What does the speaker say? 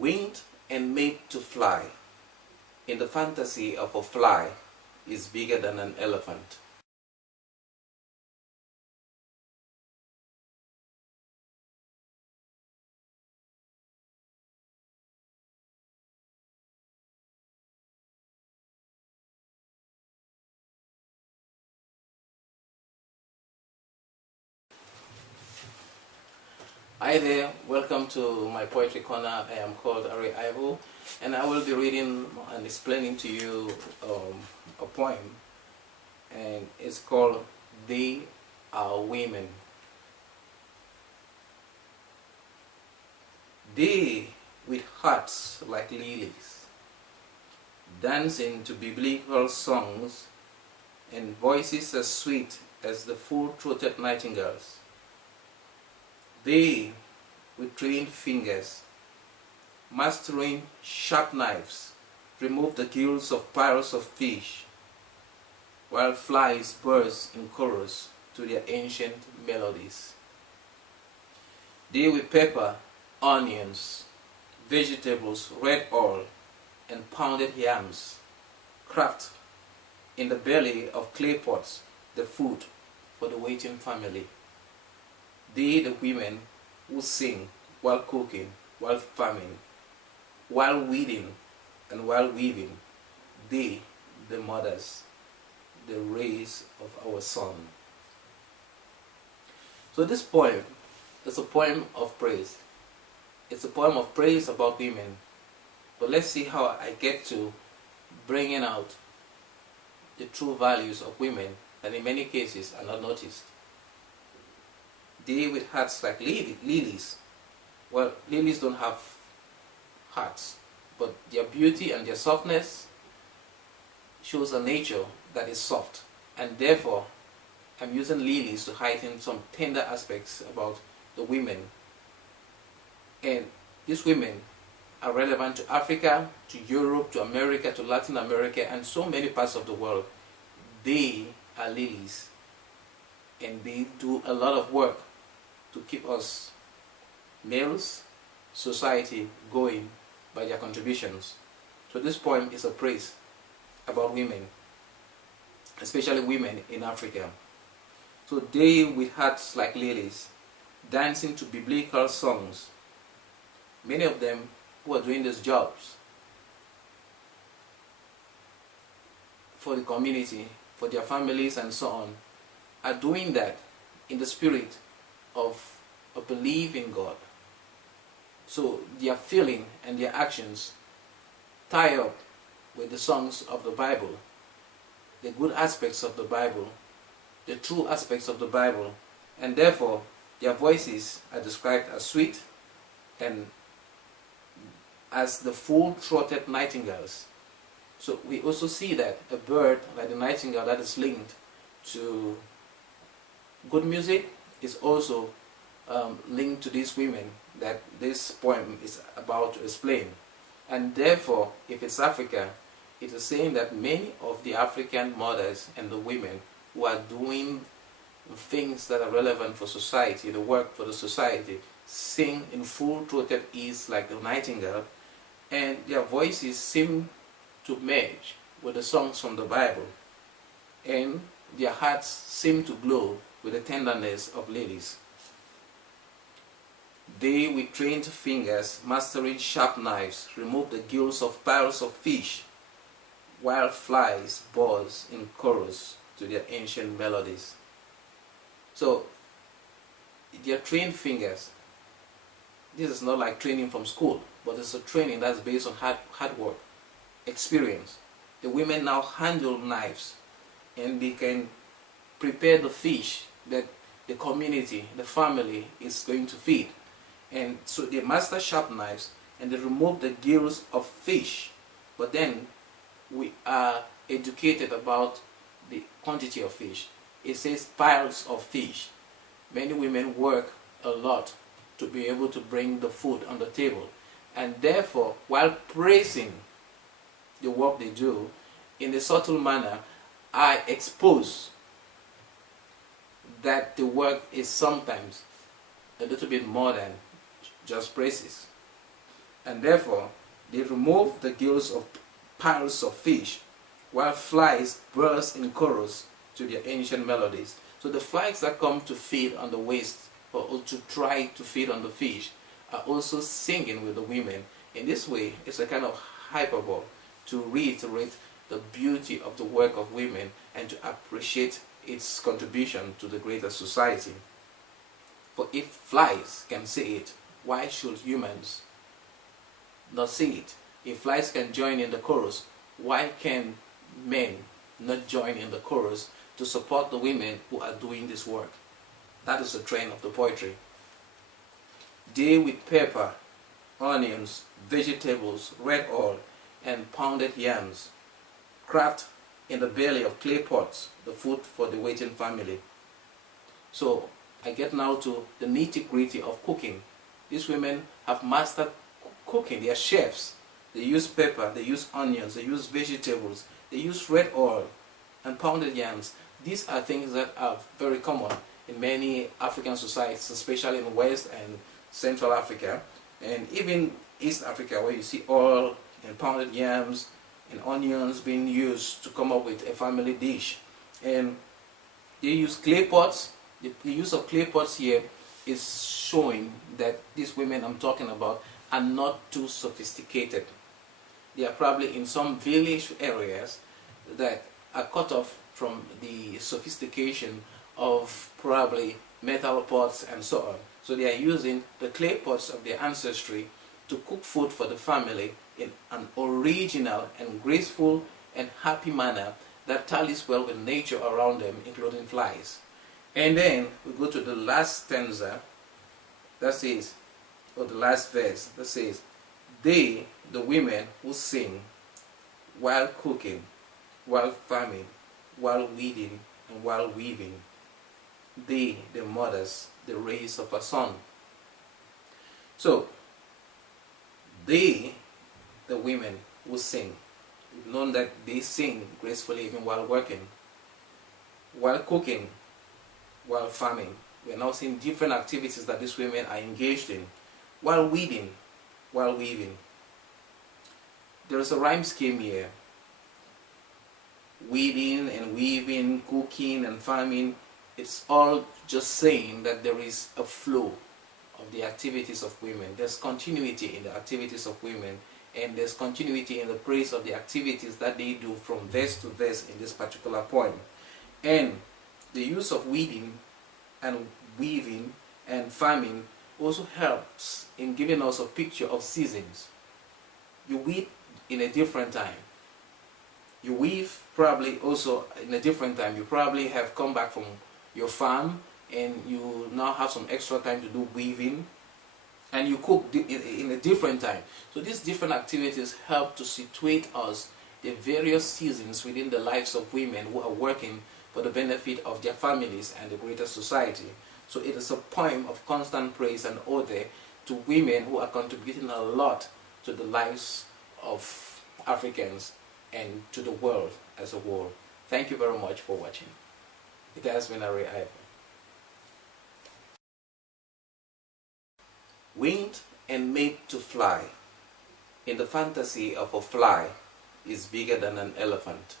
Winged and made to fly, in the fantasy of a fly, is bigger than an elephant. Hi there, welcome to my poetry corner. I am called Arrey Ivo, and I will be reading and explaining to you a poem, and it's called They Are Women. They with hearts like lilies, dancing to biblical songs and voices as sweet as the full-throated nightingales. They, with trained fingers, mastering sharp knives, remove the gills of piles of fish, while flies burst in chorus to their ancient melodies. They, with pepper, onions, vegetables, red oil, and pounded yams, craft in the belly of clay pots the food for the waiting family. They, the women, who sing while cooking, while farming, while weeding, and while weaving. They, the mothers, the rays of our sun. So this poem is a poem of praise. It's a poem of praise about women. But let's see how I get to bringing out the true values of women that in many cases are not noticed. They with hearts like lilies. Well, lilies don't have hearts, but their beauty and their softness shows a nature that is soft, and therefore I'm using lilies to heighten some tender aspects about the women. And these women are relevant to Africa, to Europe, to America, to Latin America, and so many parts of the world. They are lilies, and they do a lot of work to keep us males, society going by their contributions. So this poem is a praise about women, especially women in Africa. So they with hearts like lilies, dancing to biblical songs. Many of them who are doing these jobs for the community, for their families and so on, are doing that in the spirit of a belief in God. So their feeling and their actions tie up with the songs of the Bible, the good aspects of the Bible, the true aspects of the Bible, and therefore their voices are described as sweet and as the full-throated nightingales. So we also see that a bird like the nightingale that is linked to good music is also linked to these women that this poem is about to explain. And therefore, if it's Africa, it is saying that many of the African mothers and the women who are doing things that are relevant for society, the work for the society, sing in full-throated ease like the nightingale, and their voices seem to merge with the songs from the Bible, and their hearts seem to glow with the tenderness of lilies. They, with trained fingers, mastering sharp knives, remove the gills of piles of fish, while flies buzz in chorus to their ancient melodies. So, their trained fingers, this is not like training from school, but it's a training that's based on hard work, experience. The women now handle knives, and they can prepare the fish that the community, the family is going to feed. And so they master sharp knives and they remove the gills of fish. But then we are educated about the quantity of fish. It says piles of fish. Many women work a lot to be able to bring the food on the table. And therefore, while praising the work they do, in a subtle manner, I expose that the work is sometimes a little bit more than just praises. and therefore they remove the gills of piles of fish, while flies burst in chorus to their ancient melodies. So the flies that come to feed on the waist, or to try to feed on the fish, are also singing with the women. In this way, it's a kind of hyperbole to reiterate the beauty of the work of women and to appreciate its contribution to the greater society. For if flies can say it, why should humans not say it? If flies can join in the chorus, why can men not join in the chorus to support the women who are doing this work? That is the trend of the poetry. They with pepper, onions, vegetables, red oil, and pounded yams, craft in the belly of clay pots the food for the waiting family. So I get now to the nitty-gritty of cooking. These women have mastered cooking. They are chefs. They use pepper, they use onions, they use vegetables, they use red oil and pounded yams. These are things that are very common in many African societies, especially in West and Central Africa, and even East Africa, where you see oil and pounded yams and onions being used to come up with a family dish. And they use clay pots. The use of clay pots here is showing that these women I'm talking about are not too sophisticated. They are probably in some village areas that are cut off from the sophistication of probably metal pots and so on. So they are using the clay pots of their ancestry to cook food for the family in an original and graceful and happy manner that tallies well with nature around them, including flies. And then we go to the last stanza that says, or the last verse that says, they, the women who sing while cooking, while farming, while weeding, and while weaving. They, the mothers, the race of a son. So, they, the women who sing, we've known that they sing gracefully even while working, while cooking, while farming. We are now seeing different activities that these women are engaged in, while weeding, while weaving. There is a rhyme scheme here. Weeding and weaving, cooking and farming, it's all just saying that there is a flow of the activities of women. There's continuity in the activities of women, and there's continuity in the praise of the activities that they do from verse to verse in this particular poem. And the use of weeding and weaving and farming also helps in giving us a picture of seasons. You weed in a different time. You weave probably also in a different time. You probably have come back from your farm and you now have some extra time to do weaving, and you cook in a different time. So these different activities help to situate us the various seasons within the lives of women who are working for the benefit of their families and the greater society. So it is a poem of constant praise and ode to women who are contributing a lot to the lives of Africans and to the world as a whole. Thank you very much for watching. It has been Arrey Ivo. Winged and made to fly, in the fantasy of a fly is bigger than an elephant.